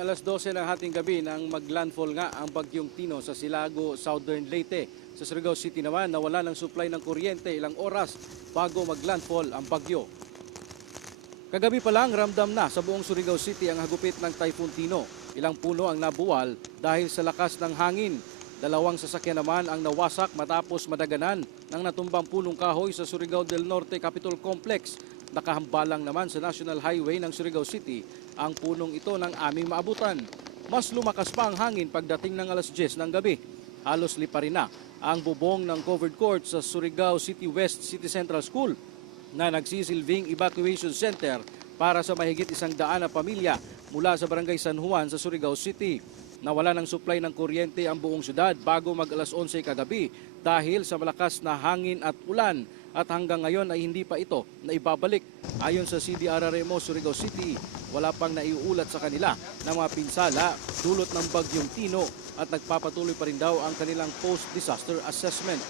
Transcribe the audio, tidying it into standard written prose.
Alas 12 ng hating gabi nang maglandfall nga ang bagyong Tino sa Silago, Southern Leyte. Sa Surigao City naman, nawala ng supply ng kuryente ilang oras bago maglandfall ang bagyo. Kagabi pa lang, ramdam na sa buong Surigao City ang hagupit ng Typhoon Tino. Ilang puno ang nabuwal dahil sa lakas ng hangin. 2 sasakyan naman ang nawasak matapos madaganan ng natumbang punong kahoy sa Surigao del Norte Capitol Complex. Nakahambalang naman sa National Highway ng Surigao City ang punong ito ng aming maabutan. Mas lumakas pa ang hangin pagdating ng alas 10 ng gabi. Halos liparin na ang bubong ng covered court sa Surigao City West City Central School na nagsisilbing evacuation center para sa mahigit 100 na pamilya mula sa Barangay San Juan sa Surigao City. Nawala ng supply ng kuryente ang buong syudad bago mag alas 11 kagabi dahil sa malakas na hangin at ulan at hanggang ngayon ay hindi pa ito na ibabalik. Ayon sa CDRRMO Surigao City, wala pang naiulat sa kanila ng mga pinsala dulot ng bagyong Tino at nagpapatuloy pa rin daw ang kanilang post-disaster assessment.